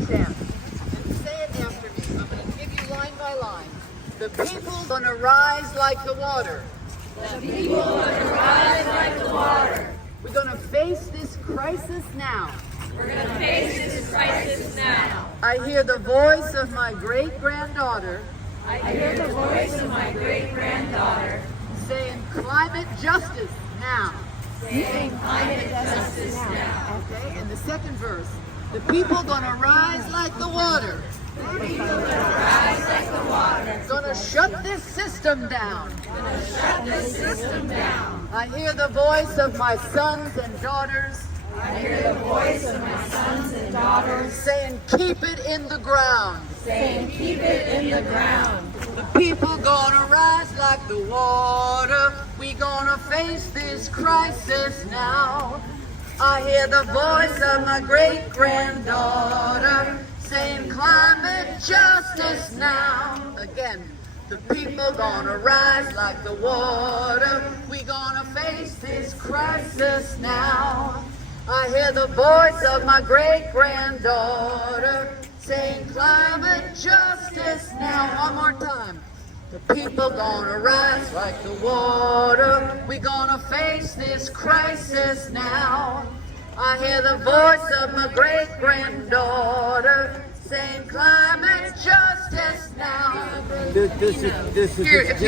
a chant. And say it after me. I'm going to give you line by line. The people gonna rise like the water. The people gonna rise like the water. We're gonna face this crisis now. We're gonna face this crisis now. I hear the voice of my great-granddaughter. I hear the voice of my great-granddaughter saying climate justice now. Saying climate justice now. Okay, and the second verse. The people gonna rise like the water. The people gonna rise like the water. Gonna shut this system down. Gonna shut this system down. I hear the voice of my sons and daughters. I hear the voice of my sons and daughters saying keep it in the ground. Saying keep it in the ground. The people gonna rise like the water. We gonna face this crisis now. I hear the voice of my great-granddaughter saying climate justice now. Again, the people gonna rise like the water. We gonna face this crisis now. I hear the voice of my great-granddaughter saying climate justice now. One more time. The people gonna rise like the water. We gonna face this crisis now. I hear the voice of my great-granddaughter saying climate justice now. This is Here, the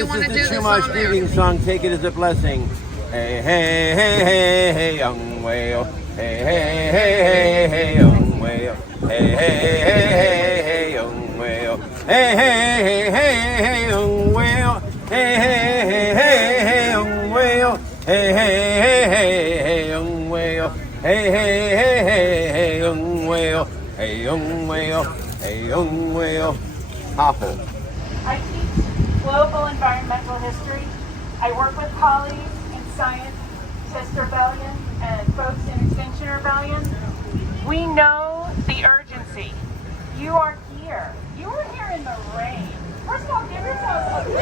Too Much Grieving song. Take it as a blessing. Hey, hey, hey, hey, hey, young whale. Hey, hey, hey, hey, hey, young whale. Hey, hey, hey, hey, hey, young whale. Hey, hey, hey, hey, hey, young whale. Hey, hey, hey, hey, hey, young whale. Hey, hey, hey, hey, hey, young whale. Hey, hey, hey, hey, hey, young whale. Hey, young whale. Hey, young whale. Hopple. I teach global environmental history. I work with colleagues in Science, Sister Rebellion, and folks in Extinction Rebellion. We know the urgency. You are here. You were here in the rain. First of all, give yourselves a big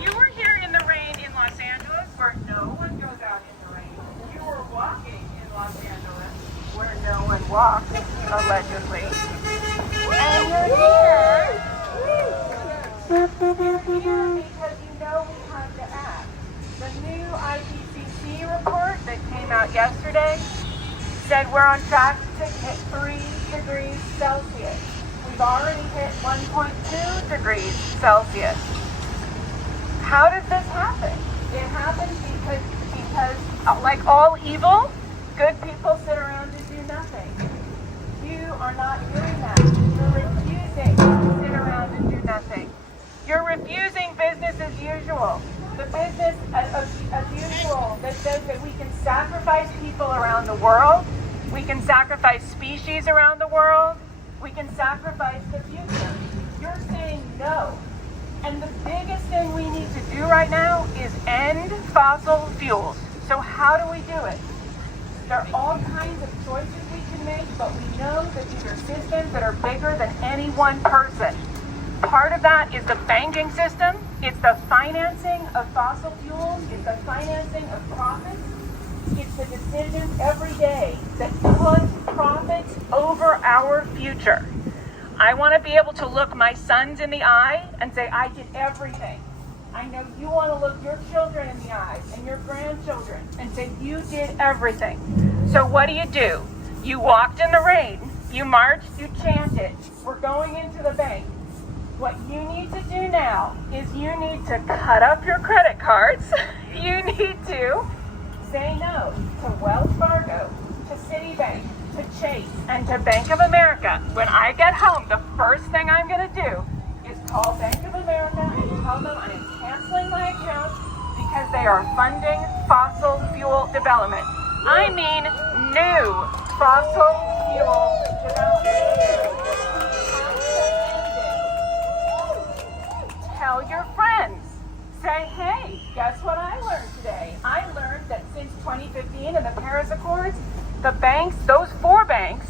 You were here in the rain in Los Angeles, where no one goes out in the rain. You were walking in Los Angeles, where no one walks, allegedly. And you're here. You're here because you know we have to act. The new IPCC report that came out yesterday said we're on track to hit 3 degrees Celsius. We've already hit 1.2 degrees Celsius. How does this happen? It happens because like all evil, good people sit around and do nothing. You are not doing that. You're refusing to sit around and do nothing. You're refusing business as usual. The business as usual that says that we can sacrifice people around the world, we can sacrifice species around the world, we can sacrifice the future. You're saying no. And the biggest thing we need to do right now is end fossil fuels. So how do we do it? There are all kinds of choices we can make, but we know that these are systems that are bigger than any one person. Part of that is the banking system. It's the financing of fossil fuels. It's the financing of profits. It's the decisions every day that put profits over our future. I want to be able to look my sons in the eye and say, I did everything. I know you want to look your children in the eyes and your grandchildren and say, you did everything. So what do? You walked in the rain. You marched. You chanted. We're going into the bank. What you need to do now is you need to cut up your credit cards. You need to say no to Wells Fargo, to Citibank, to Chase, and to Bank of America. When I get home, the first thing I'm going to do is call Bank of America and tell them I am canceling my account because they are funding fossil fuel development. I mean new fossil fuel development. Tell your friends. Say, hey, guess what I learned today? I learned that since 2015 and the Paris Accords, the banks, those 4 banks,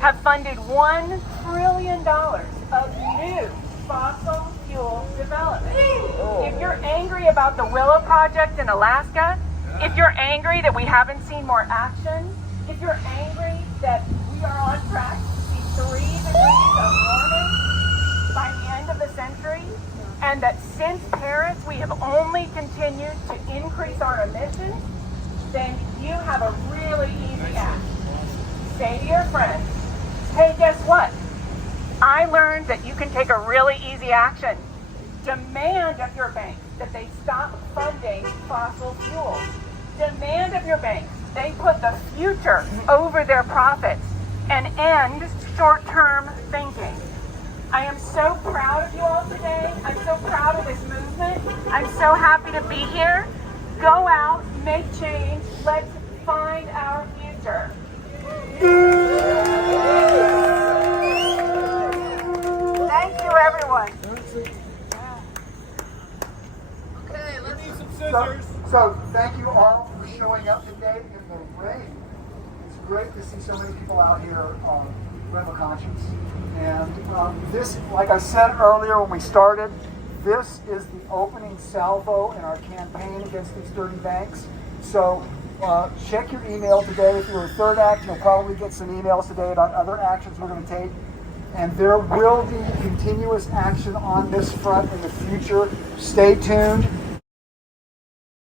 have funded $1 trillion of new fossil fuel development. If you're angry about the Willow Project in Alaska, if you're angry that we haven't seen more action, if you're angry that we are on track to see 3 degrees of warming by the end of the century, and that since Paris we have only continued to increase our emissions, then you have a really easy act. Say to your friends, hey, guess what? I learned that you can take a really easy action. Demand of your banks that they stop funding fossil fuels. Demand of your banks they put the future over their profits and end short-term thinking. I am so proud of you all today. I'm so proud of this movement. I'm so happy to be here. Go out, make change. Let's find our future. Thank you, everyone. Okay, let's Need some scissors. So thank you all for showing up today in the rain. It's great to see so many people out here who have a conscience. And this, like I said earlier when we started, this is the opening salvo in our campaign against these dirty banks. So check your email today. If you're a third act, you'll probably get some emails today about other actions we're going to take. And there will be continuous action on this front in the future. Stay tuned.